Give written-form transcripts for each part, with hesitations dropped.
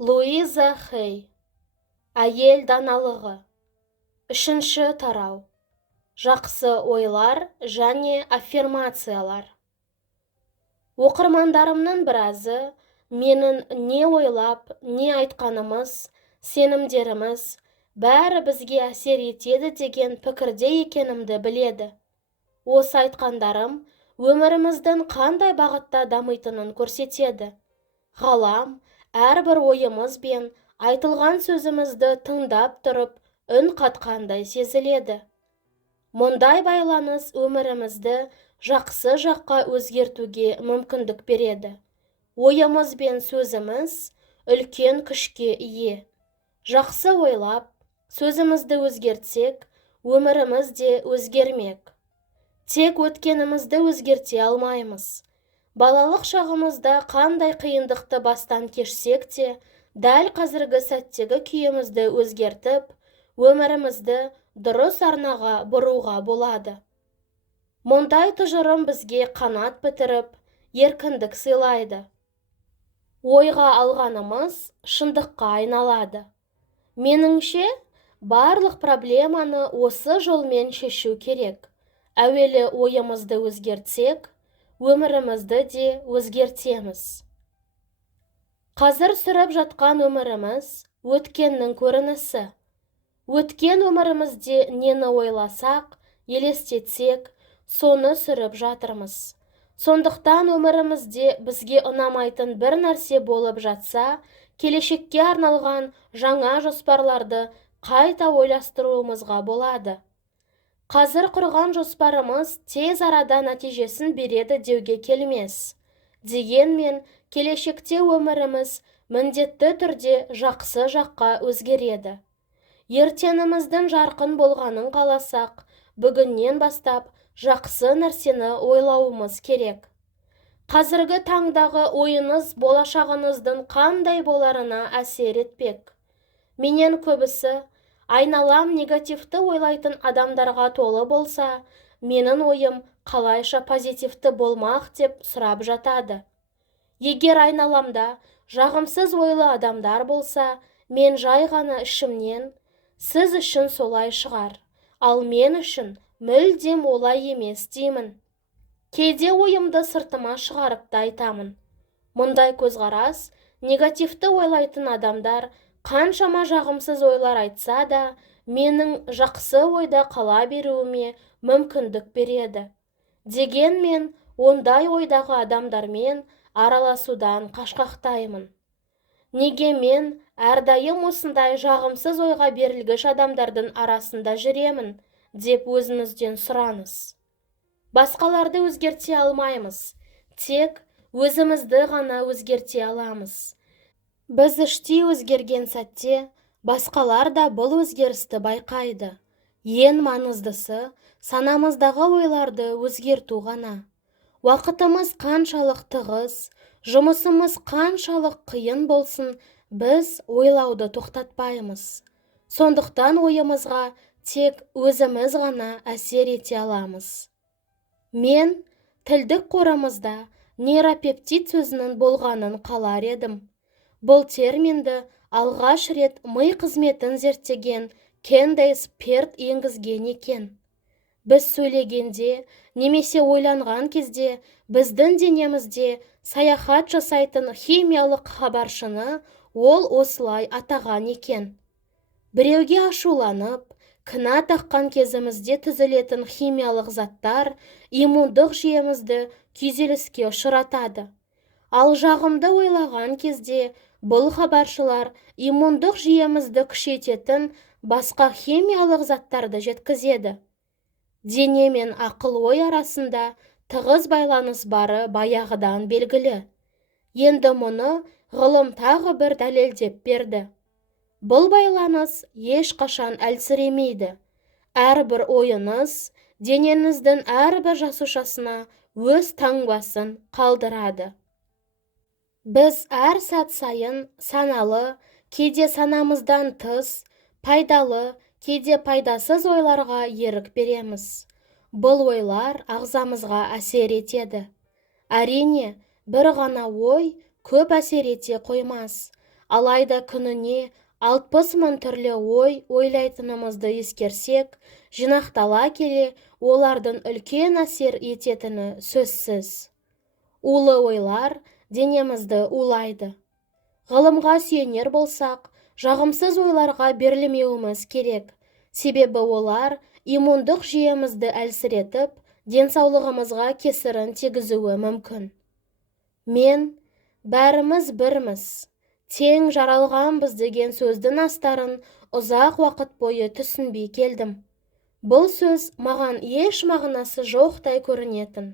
Луиза Хей. Әйел даналығы. Үшінші тарау. Жақсы ойлар және аффирмациялар. Оқырмандарымның біразы менің не ойлап, не айтқанымыз, сенімдеріміз бәрі бізге әсер етеді деген пікірде екенімді біледі. Осы айтқандарым өміріміздің қандай бағытта дамитынын көрсетеді. Ғалам әрбір ойымыз бен айтылған сөзімізді тыңдап тұрып, үн қатқандай сезіледі. Мұндай байланыс өмірімізді жақсы жаққа өзгертуге мүмкіндік береді. Ойымыз бен сөзіміз үлкен күшке ие. Жақсы ойлап, сөзімізді өзгертсек, өміріміз де өзгермек. Тек өткенімізді өзгерте алмаймыз. Балалық шағымызда қандай қиындықты бастан кешсек те, дәл қазіргі сәттегі күйімізді өзгертіп, өмірімізді дұрыс арнаға бұруға болады. Мұндай тұжырым бізге қанат бітіріп, еркіндік сыйлайды. Ойға алғанымыз шындыққа айналады. Меніңше, барлық проблеманы осы жолмен шешу керек. Әуелі ойымызды өзгертсек, өмірімізді де өзгертеміз. Қазір сүріп жатқан өміріміз өткеннің көрінісі. Өткен өмірімізде нені ойласақ, елестетсек, соны сүріп жатырмыз. Сондықтан өмірімізде бізге ұнамайтын бір нәрсе болып жатса, келешекке арналған жаңа жоспарларды қайта ойластыруымызға болады. Қазір құрған жоспарымыз тез арада нәтижесін береді деуге келмес. Дегенмен, келешекте өміріміз міндетті түрде жақсы жаққа өзгереді. Ертеңіміздің жарқын болғанын қаласақ, бүгіннен бастап жақсы нәрсені ойлауымыз керек. Қазіргі таңдағы ойыңыз болашағыңыздың қандай боларына әсер етпек. Менен көбісі, айналам негативті ойлайтын адамдарға толы болса, менің ойым қалайша позитивті болмақ деп сұрап жатады. Егер айналамда жағымсыз ойлы адамдар болса, мен жай ғана ішімнен, сіз үшін солай шығар, ал мен үшін мүлдем олай емес деймін. Кейде ойымды сыртыма шығарып та айтамын. Мұндай көзқарас, негативті ойлайтын адамдар қаншама жағымсыз ойлар айтса да, менің жақсы ойда қала беруіме мүмкіндік береді. Дегенмен, ондай ойдағы адамдармен араласудан қашқақтаймын. Неге мен әрдайым осындай жағымсыз ойға берілгіш адамдардың арасында жүремін, деп өзіңізден сұраңыз. Басқаларды өзгерте алмаймыз, тек өзімізді ғана өзгерте аламыз. Біз іштей өзгерген сәтте, басқалар да бұл өзгерісті байқайды. Ең маңыздысы, санамыздағы ойларды өзгерту ғана. Уақытымыз қаншалық тығыз, жұмысымыз қаншалық қиын болсын, біз ойлауды тоқтатпаймыз. Сондықтан ойымызға тек өзіміз ғана әсер ете аламыз. Мен тілдік қорымызда нейропептид сөзінің болғанын қалар едім. Бұл терминді алғаш рет ми қызметін зерттеген Кендейс Перт енгізген екен. Біз сөйлегенде, немесе ойланған кезде, біздің денемізде саяхат жасайтын химиялық хабаршыны ол осылай атаған екен. Біреуге ашуланып, кінә таққан кезімізде түзілетін химиялық заттар иммундық жүйемізді күйзеліске ұшыратады. Ал жағымды ойлаған кезде, бұл хабаршылар иммундық жүйемізді күшейтетін басқа химиялық заттарды жеткізеді. Дене мен ақыл-ой арасында тығыз байланыс бары баяғыдан белгілі. Енді мұны ғылым тағы бір дәлелдеп берді. Бұл байланыс ешқашан әлсіремейді. Әрбір ойыңыз денеңіздің әрбір жасушасына өз таңбасын қалдырады. Біз әр сәт сайын саналы, кейде санамыздан тыс, пайдалы, кейде пайдасыз ойларға ерік береміз. Бұл ойлар ағзамызға әсер етеді. Әрине, бір ғана ой көп әсер ете қоймас. Алайда күніне 60.000 түрлі ой ойлайтынымызды ескерсек, жинақтала келе олардың үлкен әсер ететіні сөзсіз. Улы ойлар денемізді улайды. Ғылымға сүйенер болсақ, жағымсыз ойларға берілмеуіміз керек. Себебі олар иммундық жүйемізді әлсіретіп, денсаулығымызға кесірін тигізуі мүмкін. Мен, бәріміз бірміз, тең жаралғанбыз деген сөздің астарын ұзақ уақыт бойы түсінбей келдім. Бұл сөз маған еш мағынасы жоқтай көрінетін.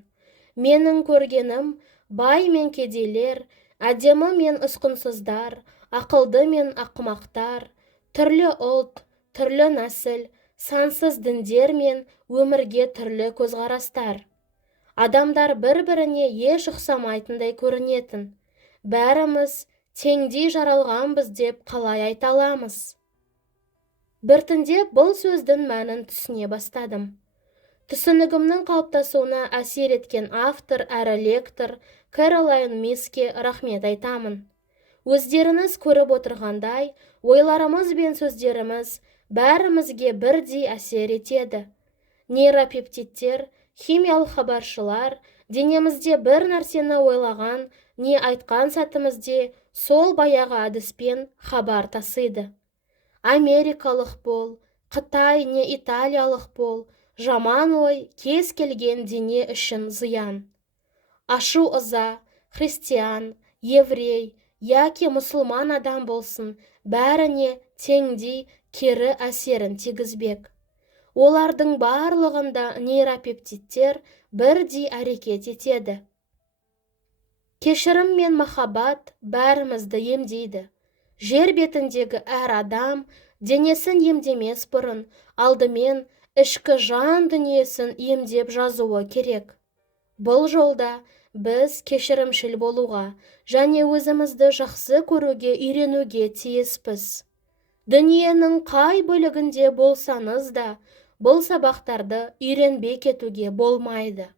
Менің көргенім бай мен кедейлер, әдемі мен ұсқынсыздар, ақылды мен ақымақтар, түрлі ұлт, түрлі нәсіл, сансыз діндер мен өмірге түрлі көзқарастар. Адамдар бір-біріне еш ұқсамайтындай көрінетін. Бәріміз теңдей жаралғанбыз деп қалай айта аламыз? Біртіндеп бұл сөздің мәнін түсіне бастадым. Түсінігімнің қалыптасуына әсер еткен автор әрі лектор Кэролайн Миске рахмет айтамын. Өздеріңіз көріп отырғандай, ойларымыз бен сөздеріміз бәрімізге бірдей әсер етеді. Нейропептидтер, химиялық хабаршылар денемізде бір нәрсені ойлаған не айтқан сәтімізде сол баяғы әдіспен хабар тасиды. Америкалық бол, Қытай не италиялық бол, жаман ой кез келген дене үшін зиян. Ашу ыза, христиан, еврей, яки мұсылман адам болсын, бәріне теңдей кері әсерін тигізбек. Олардың барлығында нейропептидтер бірдей әрекет етеді. Кешірім мен махаббат бәрімізді емдейді. Жер бетіндегі әр адам денесін емдемес бұрын, алдымен ішкі жан дүниесін емдеп жазуы керек. Бұл жолда біз кешірімшіл болуға және өзімізді жақсы көруге үйренуге тиіспіз. Дүниенің қай бөлігінде болсаңыз да, бұл сабақтарды үйренбей кетуге болмайды.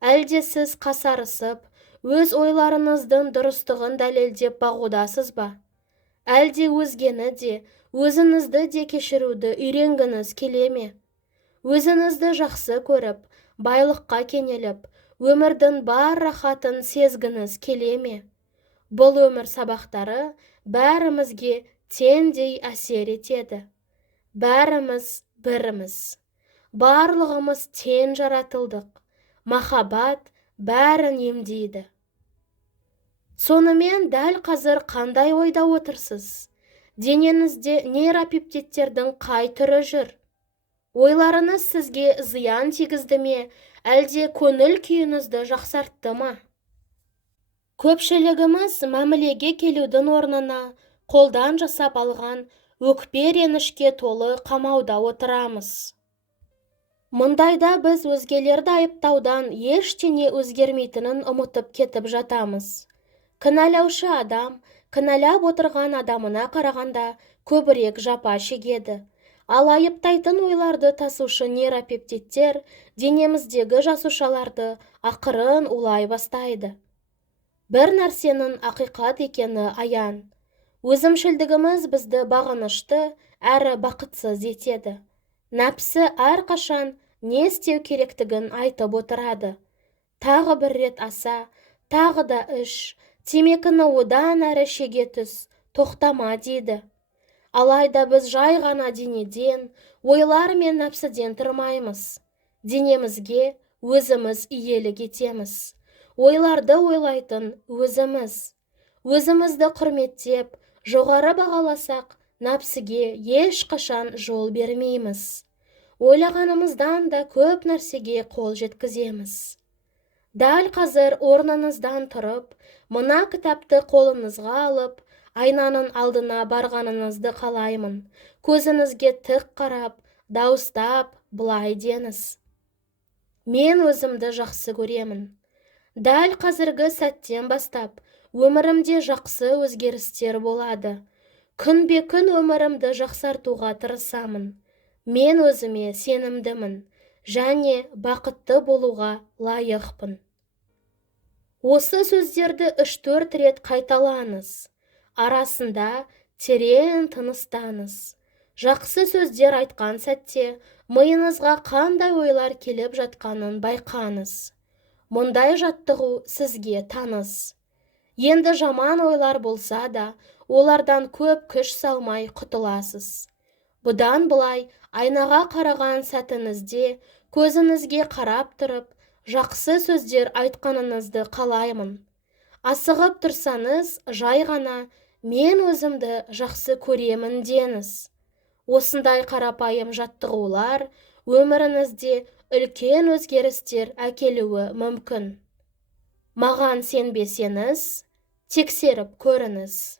Әлде сіз қасарысып, өз ойларыңыздың дұрыстығын дәлелдеп бағудасыз ба? Әлде өзгені де, өзіңізді де кешіруді үйренгіңіз келе ме? Өзіңізді жақсы көріп, байлыққа кенеліп, өмірдің бар рахатын сезгіңіз келе ме? Бұл өмір сабақтары бәрімізге теңдей әсер етеді. Бәріміз біріміз. Барлығымыз тең жаратылдық. Махаббат бәрін емдейді. Сонымен дәл қазір қандай ойда отырсыз? Денеңізде нейропептидтердің қай түрі жүр? Ойларыңыз сізге зиян тигізді ме, әлде көңіл күйіңізді жақсартты ма? Көпшілігіміз мәмілеге келудің орнына қолдан жасап алған өкпе ренішке толы қамауда отырамыз. Мұндайда біз өзгелерді айыптаудан ештеңе өзгермейтінін ұмытып кетіп жатамыз. Кінәлаушы адам кінәлап отырған адамына қарағанда көбірек жапа шегеді. Ал айыптайтын ойларды тасушы нейропептидтер денеміздегі жасушаларды ақырын улай бастайды. Бір нәрсенің ақиқат екені аян. Өзімшілдігіміз бізді бағынышты әрі бақытсыз етеді. Нәпсі әрқашан не істеу керектігін айтып отырады. Тағы бір рет аса, тағы да іш, темекіні одан әрі шеге түс, тоқтама дейді. Алайда біз жай ғана денеден, ойлар мен нәпсіден тұрмаймыз. Денемізге өзіміз иелік етеміз. Ойларды ойлайтын өзіміз. Өзімізді құрметтеп, жоғары бағаласақ, нәпсіге ешқашан жол бермейміз. Ойлағанымыздан да көп нәрсеге қол жеткіземіз. Дәл қазір орныңыздан тұрып, мына кітапты қолыңызға алып, айнаның алдына барғаныңызды қалаймын. Көзіңізге тік қарап, дауыстап, былай деңіз. Мен өзімді жақсы көремін. Дәл қазіргі сәттен бастап, өмірімде жақсы өзгерістер болады. Күнбе-күн өмірімді жақсартуға тырысамын. Мен өзіме сенімдімін және бақытты болуға лайықпын. Осы сөздерді 3-4 рет қайталаңыз. арасында терең тыныстаңыз. Жақсы сөздер айтқан сәтте миыңызға қандай ойлар келіп жатқанын байқаңыз. Мұндай жаттығу сізге таныс. Енді жаман ойлар болса да, олардан көп күш салмай құтыласыз. Бұдан былай айнаға қараған сәтіңізде көзіңізге қарап тұрып, жақсы сөздер айтқаныңызды қалаймын. Асығып тұрсаңыз, жай ғана мен өзімді жақсы көремін деңіз. Осындай қарапайым жаттығулар өміріңізде үлкен өзгерістер әкелуі мүмкін. Маған сенбесеңіз, тексеріп көріңіз.